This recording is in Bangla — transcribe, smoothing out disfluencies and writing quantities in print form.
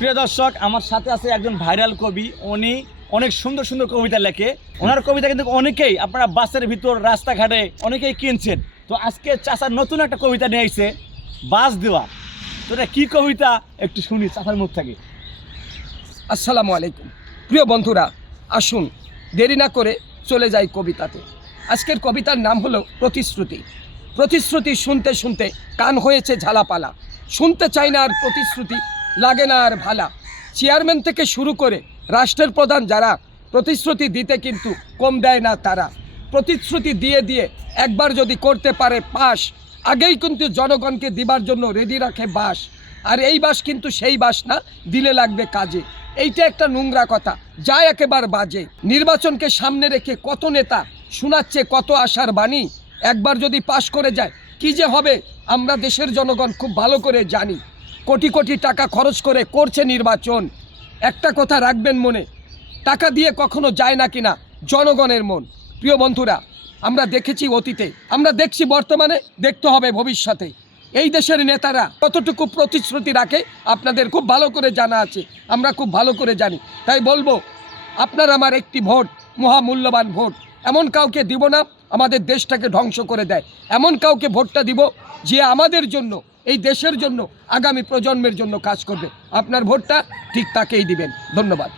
প্রিয় দর্শক, আমার সাথে আছে একজন ভাইরাল কবি। উনি অনেক সুন্দর সুন্দর কবিতা লেখে। ওনার কবিতা কিন্তু অনেকেই আপনারা বাসের ভিতর, রাস্তাঘাটে অনেকেই কিনছেন। তো আজকে চাচার নতুন একটা কবিতা নিয়ে আইছে, বাস দেওয়া। তো এটা কি কবিতা একটু শুনি চাচার মুখ থেকে। আসসালামু আলাইকুম প্রিয় বন্ধুরা, আসুন দেরি না করে চলে যাই কবিতাতে। আজকের কবিতার নাম হলো প্রতিশ্রুতি। প্রতিশ্রুতি শুনতে শুনতে কান হয়েছে ঝালাপালা, শুনতে চাই না আর প্রতিশ্রুতি, লাগে না আর ভালা। চেয়ারম্যান থেকে শুরু করে রাষ্ট্রের প্রধান যারা, প্রতিশ্রুতি দিতে কিন্তু কম দেয় না তারা। প্রতিশ্রুতি দিয়ে দিয়ে একবার যদি করতে পারে পাস, আগেই কিন্তু জনগণকে দিবার জন্য রেডি রাখে বাস। আর এই বাস কিন্তু সেই বাস না, দিলে লাগবে কাজে। এইটা একটা নোংরা কথা, যা একেবারে বাজে। নির্বাচনকে সামনে রেখে কত নেতা শোনাচ্ছে কত আশার বাণী, একবার যদি পাশ করে যায় কি যে হবে আমরা দেশের জনগণ খুব ভালো করে জানি। কোটি কোটি টাকা খরচ করে করছে নির্বাচন। একটা কথা রাখবেন মনে, টাকা দিয়ে কখনো যায় না কিনা জনগণের মন। প্রিয় বন্ধুরা, আমরা দেখেছি অতীতে, আমরা দেখছি বর্তমানে, দেখতে হবে ভবিষ্যতে। এই দেশের নেতারা কতটুকু প্রতিশ্রুতি রাখে আপনাদের খুব ভালো করে জানা আছে, আমরা খুব ভালো করে জানি। তাই বলবো, আপনার আমার একটি ভোট মহামূল্যবান ভোট। এমন কাউকে দিব না আমাদের দেশটাকে ধ্বংস করে দেয়, এমন কাউকে ভোটটা দিব যে আমাদের জন্য, এই দেশের জন্য, আগামী প্রজন্মের জন্য কাজ করবে। আপনার ভোটটা ঠিক তাকেই দিবেন। ধন্যবাদ।